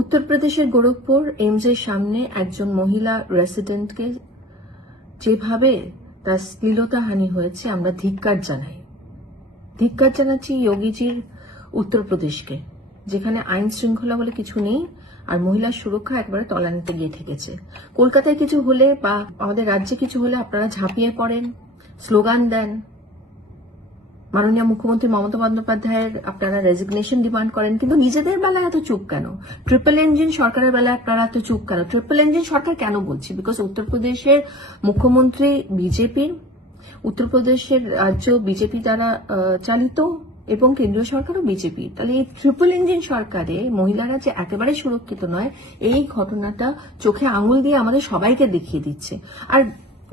উত্তরপ্রদেশের গোরখপুর এইমসের সামনে একজন মহিলা রেসিডেন্টকে যেভাবে তার শ্লীলতাহানি হয়েছে, আমরা ধিক্কার জানাচ্ছি যোগীজির উত্তরপ্রদেশকে, যেখানে আইন শৃঙ্খলা বলে কিছু নেই আর মহিলার সুরক্ষা একবারে তলানিতে গিয়ে ঠেকেছে। কলকাতায় কিছু হলে বা আমাদের রাজ্যে কিছু হলে আপনারা ঝাঁপিয়ে পড়েন, স্লোগান দেন, মাননীয় মুখ্যমন্ত্রী মমতা বন্দ্যোপাধ্যায়ের আপনারা রেজিগনেশন ডিমান্ড করেন, কিন্তু নিজেদের বেলায় এত চুপ কেন? ট্রিপল ইঞ্জিন সরকারের বেলায় আপনারা এত চুপ কেন? ট্রিপল ইঞ্জিন সরকার কেন বলছি? বিকজ উত্তরপ্রদেশের মুখ্যমন্ত্রী বিজেপি, উত্তরপ্রদেশের রাজ্য বিজেপি দ্বারা চালিত এবং কেন্দ্রীয় সরকারও বিজেপি। তাহলে এই ট্রিপল ইঞ্জিন সরকারে মহিলারা যে একেবারে সুরক্ষিত নয়, এই ঘটনাটা চোখে আঙুল দিয়ে আমাদের সবাইকে দেখিয়ে দিচ্ছে। আর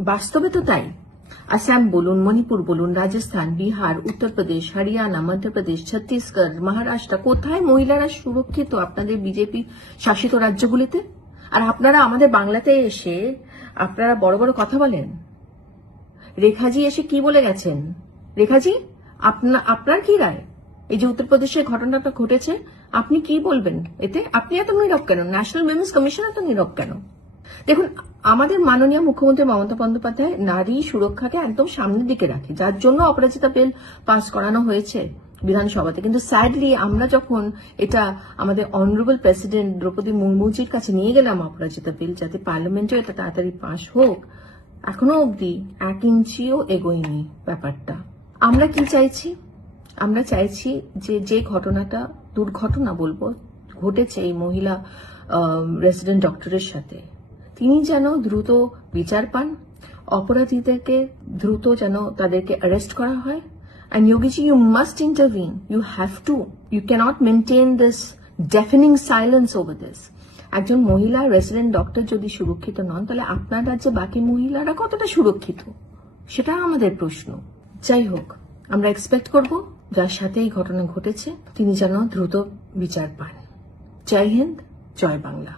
বাস্তবে তো তাই। আসাম বলুন, মণিপুর বলুন, রাজস্থান, বিহার, উত্তরপ্রদেশ, হরিয়ানা, মধ্যপ্রদেশ, ছত্তিশগড়, মহারাষ্ট্র, কোথায় মহিলারা সুরক্ষিত আপনাদের বিজেপি শাসিত রাজ্যগুলিতে? আর আপনারা আমাদের বাংলাতে এসে আপনারা বড় বড় কথা বলেন। রেখাজি এসে কি বলে গেছেন? রেখাজি, আপনার কি রায়? এই যে উত্তরপ্রদেশের ঘটনাটা ঘটেছে, আপনি কি বলবেন এতে? আপনি এত নীরব কেন? ন্যাশনাল উইমেন্স কমিশন এত নীরব কেন? দেখুন, আমাদের মাননীয় মুখ্যমন্ত্রী মমতা বন্দ্যোপাধ্যায় নারী সুরক্ষাকে একদম সামনের দিকে রাখে, যার জন্য অপরাজিতা বিল পাস করানো হয়েছে বিধানসভাতে। কিন্তু স্যাডলি আমরা যখন এটা আমাদের অনারেবল প্রেসিডেন্ট দ্রৌপদী মুর্মুজির কাছে নিয়ে গেলাম অপরাজিতা বিল, যাতে পার্লামেন্টেও এটা তাড়াতাড়ি পাস হোক, এখনো অবধি 1 ইঞ্চিও এগোয়নি ব্যাপারটা। আমরা কি চাইছি? আমরা চাইছি যে ঘটনাটা দুর্ঘটনা বলবো ঘটেছে এই মহিলা রেসিডেন্ট ডক্টরের সাথে, তিনি যেন দ্রুত বিচার পান, অপরাধীদেরকে দ্রুত যেন তাদেরকে অ্যারেস্ট করা হয়। And Yogiji, you must intervene. You have to. You cannot maintain this deafening silence over this. একজন মহিলা রেসিডেন্ট ডক্টর যদি সুরক্ষিত নন, তাহলে আপনার রাজ্যে বাকি মহিলারা কতটা সুরক্ষিত, সেটা আমাদের প্রশ্ন। যাই হোক, আমরা এক্সপেক্ট করব যার সাথে এই ঘটনা ঘটেছে তিনি যেন দ্রুত বিচার পান। জয় হিন্দ, জয় বাংলা।